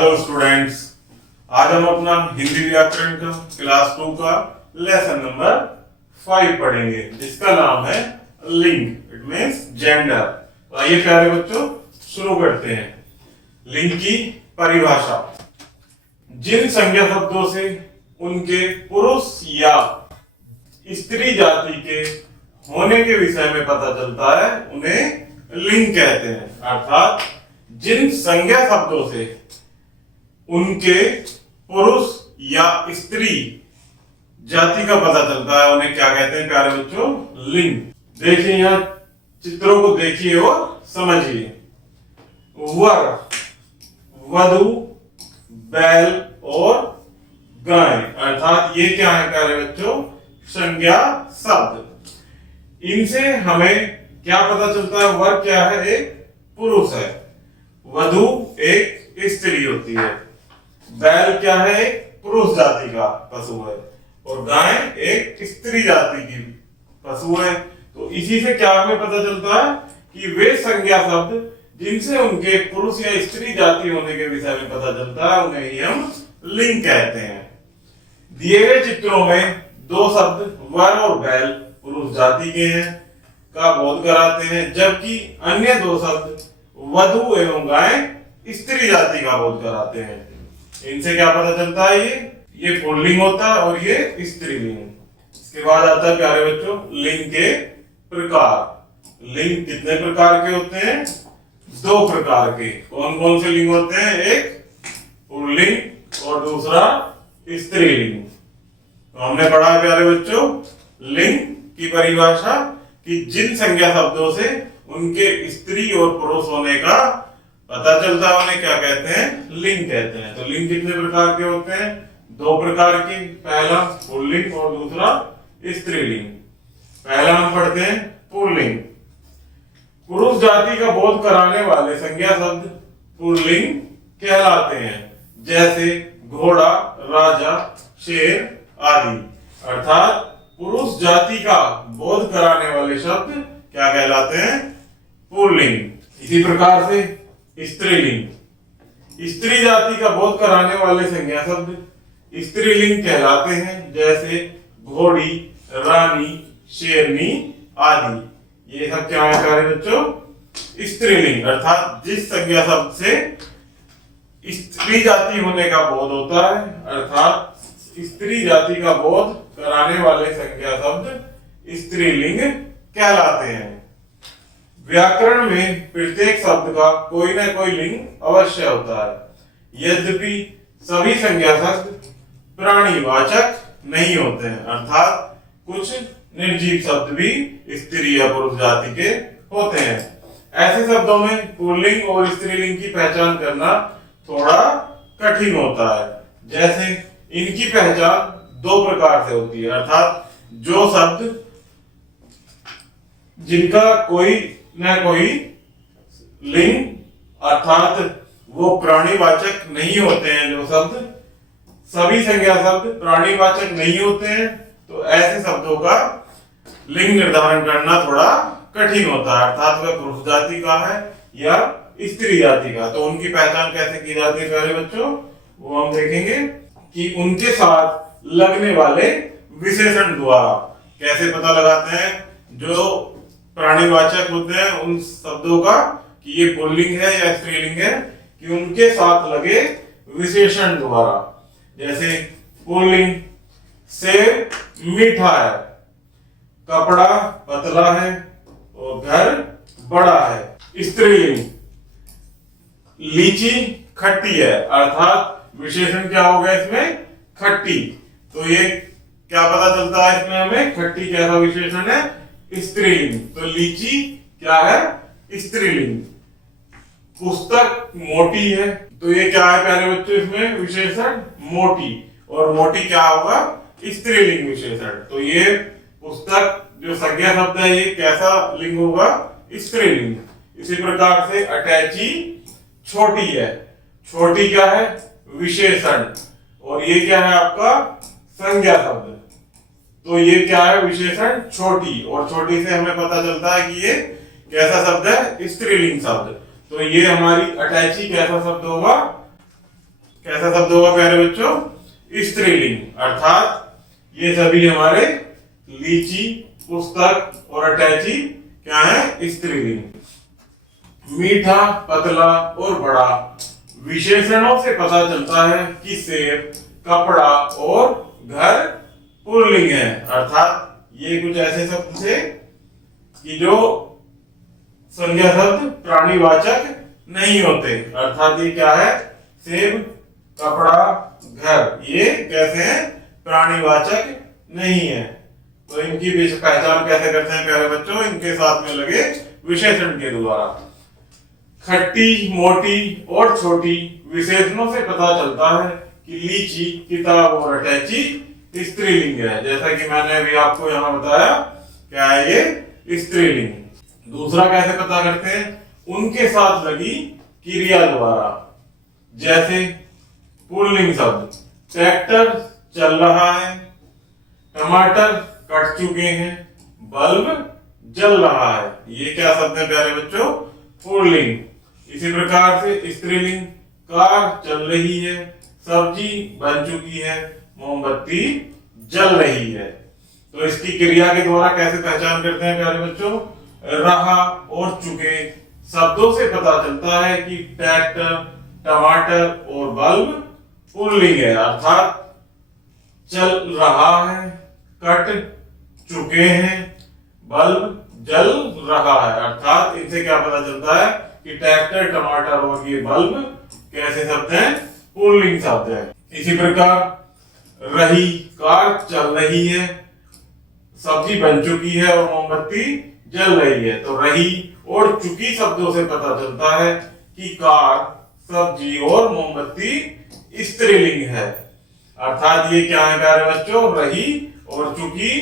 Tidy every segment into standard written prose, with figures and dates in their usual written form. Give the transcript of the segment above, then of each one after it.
Hello students, आज हम अपना हिंदी व्याकरण का क्लास 2 का लेसन नंबर 5 पढ़ेंगे, जिसका नाम है लिंग। It means gender. तो आइए प्यारे बच्चों शुरू करते हैं। लिंग की परिभाषा। जिन संज्ञा शब्दों से उनके पुरुष या स्त्री जाति के होने के विषय में पता चलता है उन्हें लिंग कहते हैं। अर्थात जिन संज्ञा शब्दों से उनके पुरुष या स्त्री जाति का पता चलता है उन्हें क्या कहते हैं प्यारे बच्चों? लिंग। देखिए यहाँ चित्रों को देखिए और समझिए। वर, वधु, बैल और गाय, अर्थात ये क्या है प्यारे बच्चों? संज्ञा शब्द। इनसे हमें क्या पता चलता है? वर क्या है? एक पुरुष है। वधु एक स्त्री होती है। बैल क्या है? एक पुरुष जाति का पशु है। और गाय एक स्त्री जाति की पशु है। तो इसी से क्या हमें पता चलता है कि वे संज्ञा शब्द जिनसे उनके पुरुष या स्त्री जाति होने के विषय में पता चलता है उन्हें ही हम लिंग कहते हैं। दिए गए चित्रों में दो शब्द वर और बैल पुरुष जाति के हैं का बोध कराते हैं, जबकि अन्य दो शब्द वधु एवं गाय स्त्री जाति का बोध कराते हैं। इनसे क्या पता चलता है? ये पुल्लिंग होता है और ये स्त्रीलिंग। इसके बाद आता है प्यारे बच्चों लिंग के प्रकार। लिंग कितने प्रकार के होते हैं? दो प्रकार के। कौन कौन से लिंग होते हैं? एक पुल्लिंग और दूसरा स्त्रीलिंग। तो हमने पढ़ा है प्यारे बच्चों लिंग की परिभाषा कि जिन संज्ञा शब्दों से उनके स्त्री और पुरुष होने का पता चलता है उन्हें क्या कहते हैं? लिंग कहते हैं। तो लिंग कितने प्रकार के होते हैं? दो प्रकार के। पहला पुल्लिंग और दूसरा स्त्रीलिंग। पहला हम पढ़ते हैं पुल्लिंग। पुरुष जाति का बोध कराने वाले संज्ञा शब्द पुल्लिंग कहलाते हैं, जैसे घोड़ा, राजा, शेर आदि। अर्थात पुरुष जाति का बोध कराने वाले शब्द क्या कहलाते हैं? पुल्लिंग। इसी प्रकार से स्त्रीलिंग। स्त्री जाति का बोध कराने वाले संज्ञा शब्द स्त्रीलिंग कहलाते हैं, जैसे घोड़ी, रानी, शेरनी आदि। ये सब क्या है प्यारे बच्चों? स्त्रीलिंग। अर्थात जिस संज्ञा शब्द से स्त्री जाति होने का बोध होता है, अर्थात स्त्री जाति का बोध कराने वाले संज्ञा शब्द स्त्रीलिंग कहलाते हैं। व्याकरण में प्रत्येक शब्द का कोई ना कोई लिंग अवश्य होता है, यद्यपि सभी संज्ञा शब्द प्राणीवाचक नहीं होते हैं। अर्थात कुछ निर्जीव शब्द भी स्त्री या पुरुष जाति के होते हैं। ऐसे शब्दों में पुल्लिंग और स्त्रीलिंग की पहचान करना थोड़ा कठिन होता है। जैसे इनकी पहचान दो प्रकार से होती है। अर्थात जो शब्द जिनका कोई न कोई लिंग, अर्थात वो प्राणीवाचक नहीं होते हैं। जो शब्द सभी संज्ञा शब्द प्राणीवाचक नहीं होते हैं, तो ऐसे शब्दों का लिंग निर्धारण करना थोड़ा कठिन होता है। अर्थात वह पुरुष जाति का है या स्त्री जाति का। तो उनकी पहचान कैसे की जाती है प्यारे बच्चों? वो हम देखेंगे कि उनके साथ लगने वाले विशेषण द्वारा। कैसे पता लगाते हैं? जो प्राणीवाचक होते हैं उन शब्दों का कि ये पुल्लिंग है या स्त्रीलिंग है, कि उनके साथ लगे विशेषण द्वारा। जैसे पुल्लिंग सेब मीठा है, कपड़ा पतला है और घर बड़ा है। स्त्रीलिंग लीची खट्टी है, अर्थात विशेषण क्या होगा इसमें? खट्टी। तो ये क्या पता चलता है इसमें हमें? खट्टी कैसा विशेषण है? स्त्रीलिंग। तो लीची क्या है? स्त्रीलिंग। पुस्तक मोटी है, तो ये क्या है प्यारे बच्चों? इसमें विशेषण मोटी। और मोटी क्या होगा? स्त्रीलिंग विशेषण। तो ये पुस्तक जो संज्ञा शब्द है ये कैसा लिंग होगा? स्त्रीलिंग। इसी प्रकार से अटैची छोटी है। छोटी क्या है? विशेषण। और ये क्या है आपका? संज्ञा शब्द। तो ये क्या है? विशेषण छोटी। और छोटी से हमें पता चलता है कि ये कैसा शब्द है? स्त्रीलिंग शब्द। तो ये हमारी अटैची कैसा शब्द होगा? कैसा शब्द होगा प्यारे बच्चों? स्त्रीलिंग। अर्थात ये सभी हमारे लीची, पुस्तक और अटैची क्या है? स्त्रीलिंग। मीठा, पतला और बड़ा विशेषणों से पता चलता है कि सेब, कपड़ा और घर पुल्लिंग है। अर्थात ये कुछ ऐसे शब्द थे कि जो संज्ञा शब्द प्राणीवाचक नहीं होते। अर्थात ये क्या है? सेब, कपड़ा, घर, ये कैसे हैं? प्राणीवाचक नहीं है। तो इनकी पहचान कैसे करते हैं प्यारे बच्चों? इनके साथ में लगे विशेषण के द्वारा। खट्टी, मोटी और छोटी विशेषणों से पता चलता है कि लीची, किताब और अटैची स्त्रीलिंग है। जैसा कि मैंने अभी आपको यहाँ बताया, क्या है ये? स्त्रीलिंग। दूसरा कैसे पता करते हैं? उनके साथ लगी क्रिया द्वारा। जैसे पुल्लिंग शब्द, ट्रैक्टर चल रहा है, टमाटर कट चुके हैं, बल्ब जल रहा है। ये क्या शब्द है प्यारे बच्चों? पुल्लिंग। इसी प्रकार से स्त्रीलिंग, कार चल रही है, सब्जी बन चुकी है, मोमबत्ती जल रही है। तो इसकी क्रिया के द्वारा कैसे पहचान करते हैं प्यारे बच्चों? रहा और चुके शब्दों से पता चलता है कि ट्रैक्टर, टमाटर और बल्ब पुल्लिंग है। अर्थात चल रहा है, कट चुके हैं, बल्ब जल रहा है। अर्थात इनसे क्या पता चलता है कि ट्रैक्टर, टमाटर और ये बल्ब कैसे शब्द हैं? पुल्लिंग शब्द है। इसी प्रकार रही, कार चल रही है, सब्जी बन चुकी है और मोमबत्ती जल रही है। तो रही और चुकी शब्दों से पता चलता है कि कार, सब्जी और मोमबत्ती स्त्रीलिंग है। अर्थात ये क्या है प्यारे बच्चों? रही और चुकी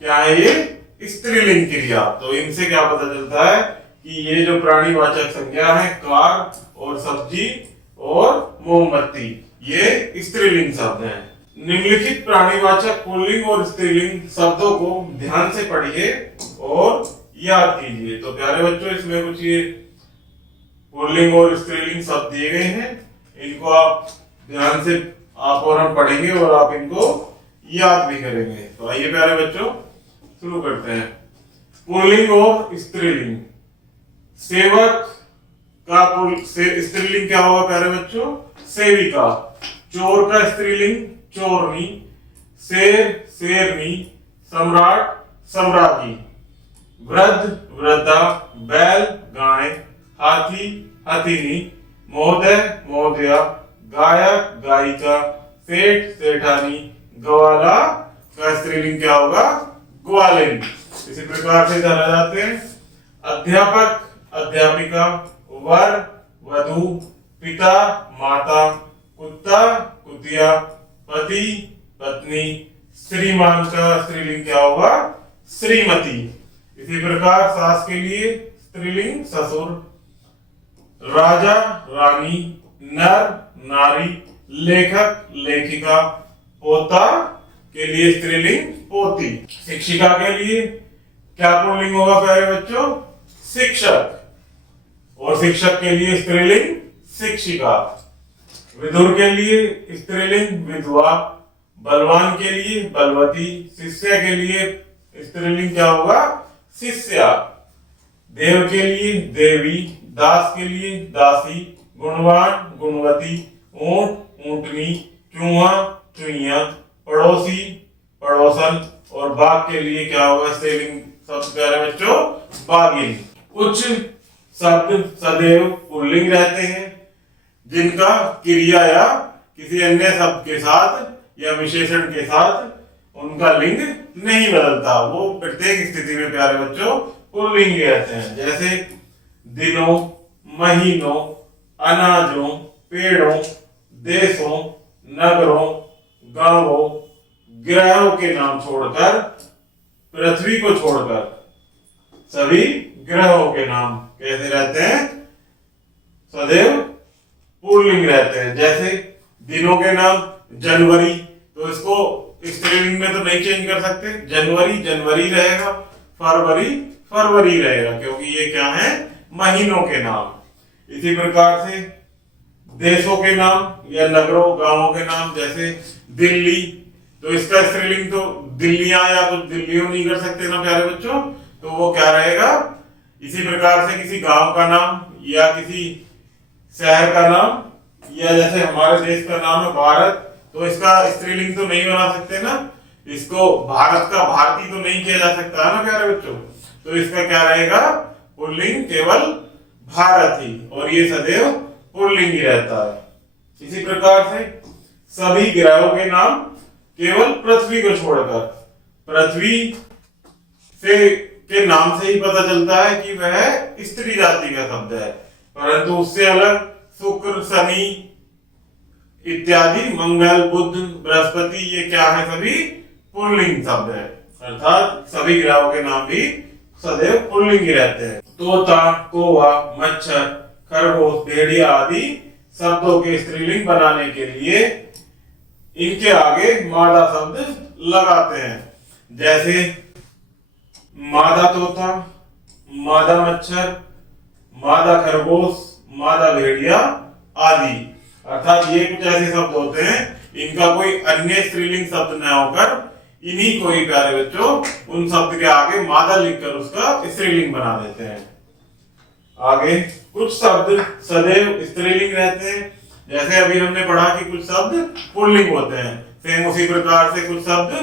क्या है? ये स्त्रीलिंग क्रिया। तो इनसे क्या पता चलता है कि ये जो प्राणीवाचक संज्ञा है, कार और सब्जी और मोमबत्ती, ये स्त्रीलिंग शब्द हैं। निम्नलिखित प्राणीवाचक पुल्लिंग और स्त्रीलिंग शब्दों को ध्यान से पढ़िए और याद कीजिए। तो प्यारे बच्चों, इसमें कुछ ये पुल्लिंग और स्त्रीलिंग शब्द दिए गए हैं, इनको आप ध्यान से आप और हम पढ़ेंगे और आप इनको याद भी करेंगे। तो आइए प्यारे बच्चों शुरू करते हैं। पुल्लिंग और स्त्रीलिंग। सेवक का स्त्रीलिंग क्या होगा प्यारे बच्चों? सेविका। चोर का स्त्रीलिंग चोरनी, शेर शेरनी, सम्राट सम्राज्ञी, वृद्ध वृद्धा, बैल गाय, हाथी हथिनी, महोदय महोदया, गायक गायिका, सेठ सेठानी, ग्वाला का स्त्रीलिंग क्या होगा? ग्वालिन। इसी प्रकार से जाना जाते हैं अध्यापक अध्यापिका, वर वधू, पिता माता, कुत्ता कुतिया, पति पत्नी, श्रीमान का स्त्रीलिंग क्या होगा? श्रीमती। इसी प्रकार सास के लिए स्त्रीलिंग ससुर, राजा रानी, नर नारी, लेखक लेखिका, पोता के लिए स्त्रीलिंग पोती। शिक्षिका के लिए क्या पुल्लिंग होगा प्यारे बच्चों? शिक्षक। और शिक्षक के लिए स्त्रीलिंग शिक्षिका। विदुर के लिए स्त्रीलिंग विधवा, बलवान के लिए बलवती, शिष्य के लिए स्त्रीलिंग क्या होगा? शिष्या। देव के लिए देवी, दास के लिए दासी, गुणवान गुणवती, ऊंट ऊंटनी, चूहा चुईया, पड़ोसी पड़ोसन और बाघ के लिए क्या होगा स्त्रीलिंग शब्द प्यारे बच्चों? बाघिन। कुछ शब्द सदैव पुल्लिंग रहते हैं जिनका क्रिया या किसी अन्य शब्द के साथ या विशेषण के साथ उनका लिंग नहीं बदलता। वो प्रत्येक स्थिति में प्यारे बच्चों पुल्लिंग रहते हैं। जैसे दिनों, महीनों, अनाजों, पेड़ों, देशों, नगरों, गांवों, ग्रहों के नाम छोड़कर, पृथ्वी को छोड़कर सभी ग्रहों के नाम कैसे रहते हैं? सदैव पुल्लिंग रहते हैं। जैसे दिनों के नाम जनवरी, तो इसको स्त्रीलिंग में तो नहीं चेंज कर सकते, जनवरी जनवरी रहेगा, फरवरी फरवरी रहेगा, क्योंकि ये क्या है? महीनों के नाम। इसी प्रकार से देशों के नाम या नगरों गांवों के नाम, जैसे दिल्ली, तो इसका स्त्रीलिंग तो दिल्लियां या कुछ दिल्लियों नहीं कर सकते ना प्यारे बच्चों, तो वो क्या रहेगा, इसी प्रकार से किसी गांव का नाम या किसी शहर का नाम, या जैसे हमारे देश का नाम है भारत, तो इसका स्त्रीलिंग तो नहीं बना सकते ना, इसको भारत का भारती तो नहीं किया जा सकता है ना प्यारे बच्चों, तो इसका क्या रहेगा, पुल्लिंग केवल भारत ही, और ये सदैव पुल्लिंग ही रहता है। इसी प्रकार से सभी ग्रहों के नाम केवल पृथ्वी को छोड़कर, पृथ्वी से के नाम से ही पता चलता है कि वह स्त्री जाति का शब्द है, परंतु उससे अलग शुक्र, शनि इत्यादि, मंगल, बुध, बृहस्पति, ये क्या है, सभी पुल्लिंग शब्द है, अर्थात सभी ग्रहों के नाम भी सदैव पुल्लिंग ही रहते हैं। तोता, कौवा, मच्छर, खरगोश, भेड़िया आदि शब्दों के स्त्रीलिंग बनाने के लिए इनके आगे मादा शब्द लगाते हैं, जैसे मादा तोता, मादा मच्छर, मादा खरगोश, मादा भेड़िया आदि, अर्थात ये कुछ ऐसे शब्द होते हैं इनका कोई अन्य स्त्रीलिंग शब्द न होकर इन्हीं को ही प्यारे बच्चों उन शब्द के आगे मादा लिखकर उसका स्त्रीलिंग बना देते हैं। आगे कुछ शब्द सदैव स्त्रीलिंग रहते हैं, जैसे अभी हमने पढ़ा कि कुछ शब्द पुल्लिंग होते हैं, सेम उसी प्रकार से कुछ शब्द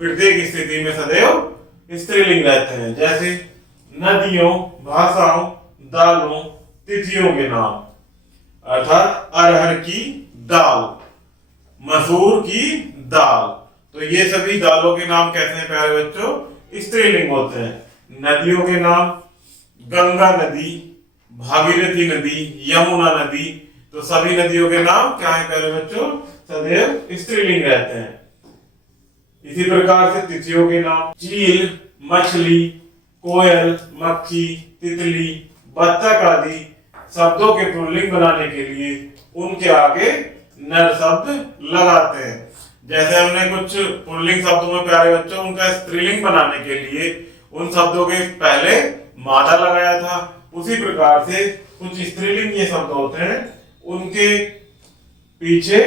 प्रत्येक स्थिति में सदैव स्त्रीलिंग रहते हैं, जैसे नदियों, भाषाओं, दालों, तिथियों के नाम, अर्थात अरहर की दाल, मसूर की दाल, तो ये सभी दालों के नाम कैसे हैं प्यारे बच्चों, स्त्रीलिंग होते हैं। नदियों के नाम गंगा नदी, भागीरथी नदी, यमुना नदी, तो सभी नदियों के नाम क्या है प्यारे बच्चों, सदैव स्त्रीलिंग रहते हैं। इसी प्रकार से तिथियों के नाम चील, मछली, कोयल, मक्खी, तितली, बत्तख आदि शब्दों के पुल्लिंग बनाने के लिए उनके आगे नर शब्द लगाते हैं। जैसे हमने कुछ पुल्लिंग शब्दों में प्यारे बच्चों उनका स्त्रीलिंग बनाने के लिए उन शब्दों के पहले मादा लगाया था, उसी प्रकार से कुछ स्त्रीलिंग ये शब्द होते हैं उनके पीछे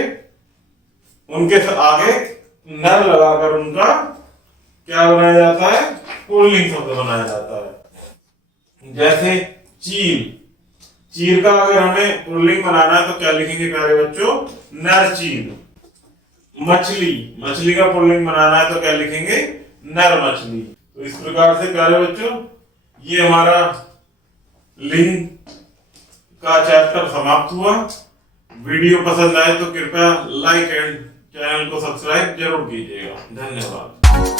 उनके आगे नर लगाकर उनका क्या बनाया जाता है, पुल्लिंग शब्द बनाया जाता है। जैसे चील, चील का अगर हमें पुल्लिंग बनाना है तो क्या लिखेंगे प्यारे बच्चों, नर चील। मछली, मछली का पुल्लिंग बनाना है तो क्या लिखेंगे, नर मछली। तो इस प्रकार से प्यारे बच्चों ये हमारा लिंग का चैप्टर समाप्त हुआ। वीडियो पसंद आए तो कृपया लाइक एंड चैनल को सब्सक्राइब जरूर कीजिएगा। धन्यवाद।